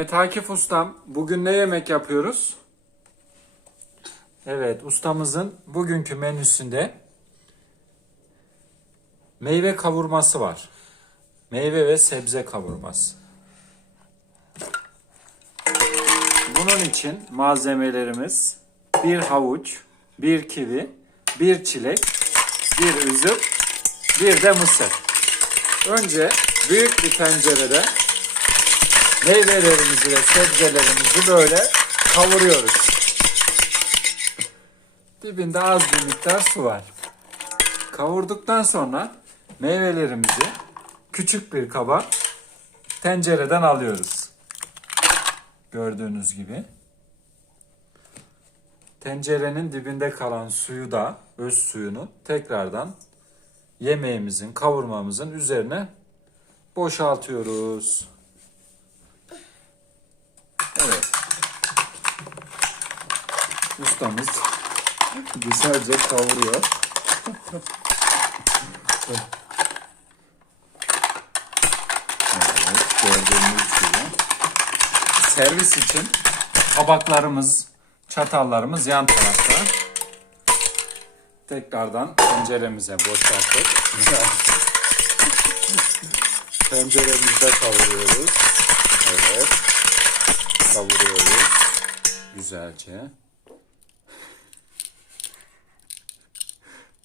Evet Akif Ustam, bugün ne yemek yapıyoruz? Evet, ustamızın bugünkü menüsünde meyve kavurması var. Meyve ve sebze kavurması. Bunun için malzemelerimiz bir havuç, bir kivi, bir çilek, bir üzüm, bir de mısır. Önce büyük bir tencerede meyvelerimizi ve sebzelerimizi böyle kavuruyoruz. Dibinde az bir miktar su var. Kavurduktan sonra meyvelerimizi küçük bir kaba tencereden alıyoruz. Gördüğünüz gibi. Tencerenin dibinde kalan suyu da, öz suyunu tekrardan yemeğimizin, kavurmamızın üzerine boşaltıyoruz. Ustamız güzelce kavuruyor. evet, gördüğünüz gibi. Servis için tabaklarımız, çatallarımız yan tarafta. Tekrardan tenceremize boşalttık. Tenceremizde kavuruyoruz. Evet kavuruyoruz güzelce.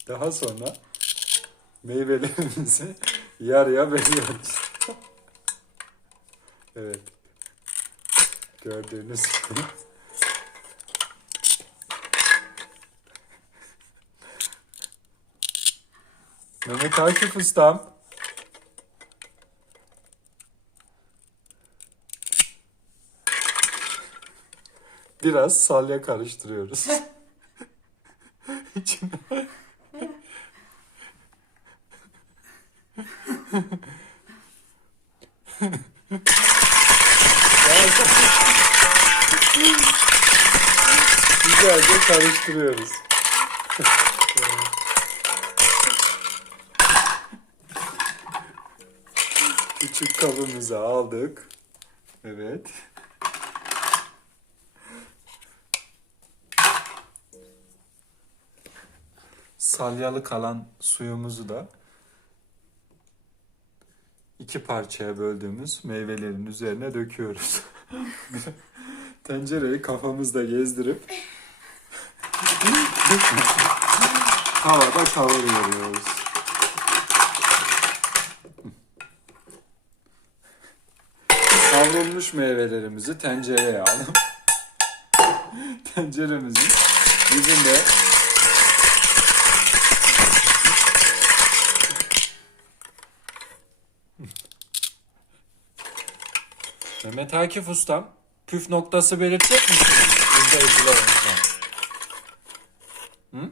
Daha sonra meyvelerimizi yarıya bölüyoruz. evet. Gördüğünüz gibi. Mehmet Akif Ustam. Biraz salya karıştırıyoruz. İçine. Güzelce karıştırıyoruz. Küçük kabımızı aldık. Evet. salyalı kalan suyumuzu da iki parçaya böldüğümüz meyvelerin üzerine döküyoruz. Tencereyi kafamızda gezdirip havada kavuruyoruz. Kavrulmuş meyvelerimizi tencereye alıp tenceremizin yüzünde Mehmet Ustam, püf noktası belirtecek misiniz izleyicilerimize? Hı?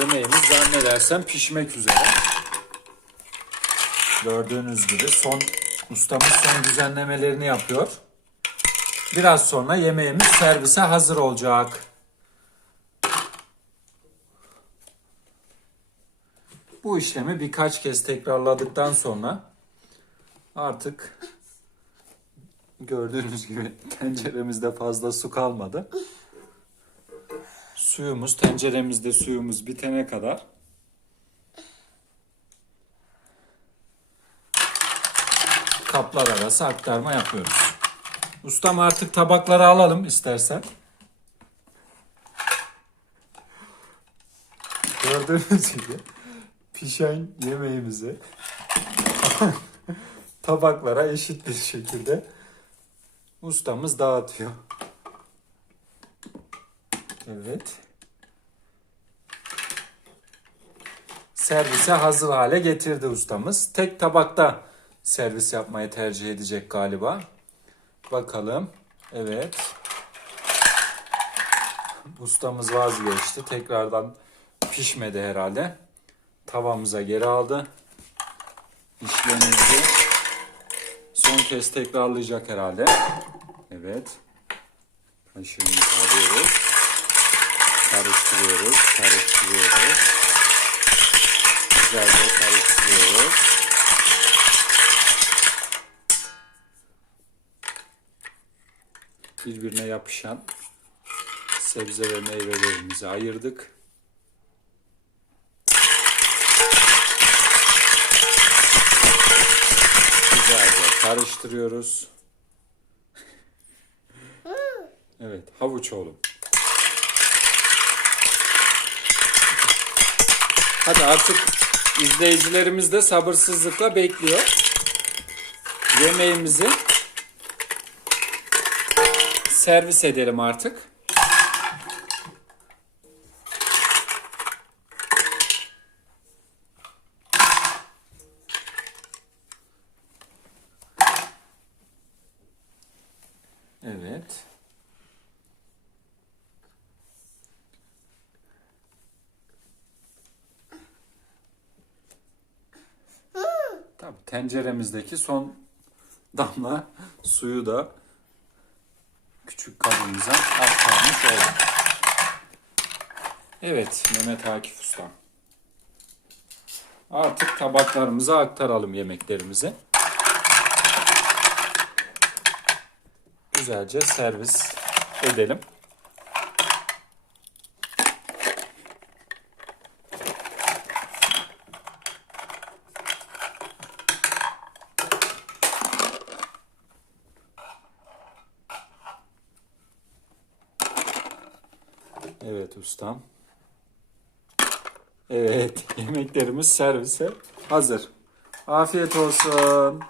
Yemeğimiz zannedersem pişmek üzere. Gördüğünüz gibi son ustamız son düzenlemelerini yapıyor. Biraz sonra yemeğimiz servise hazır olacak. Bu işlemi birkaç kez tekrarladıktan sonra artık gördüğünüz gibi tenceremizde fazla su kalmadı. Suyumuz, tenceremizde suyumuz bitene kadar kaplar arası aktarma yapıyoruz. Ustam artık tabakları alalım istersen. Gördüğünüz gibi pişen yemeğimizi tabaklara eşit bir şekilde ustamız dağıtıyor. Evet. Servise hazır hale getirdi ustamız. Tek tabakta servis yapmayı tercih edecek galiba. Bakalım. Evet. Ustamız vazgeçti. Tekrardan pişmedi herhalde. Tavamıza geri aldı. İşlemimizi son kez tekrarlayacak herhalde. Evet. Kaşığımızı alıyoruz. Karıştırıyoruz, karıştırıyoruz. Güzelce karıştırıyoruz. Birbirine yapışan sebze ve meyvelerimizi ayırdık. Güzelce karıştırıyoruz. Evet, havuç oğlum. Hadi artık izleyicilerimiz de sabırsızlıkla bekliyor. Yemeğimizi servis edelim artık. Evet. Tabii tenceremizdeki son damla suyu da küçük kabımıza aktarmış olduk. Evet Mehmet Akif Usta. Artık tabaklarımıza aktaralım yemeklerimizi. Güzelce servis edelim. Evet ustam. Evet yemeklerimiz servise hazır. Afiyet olsun.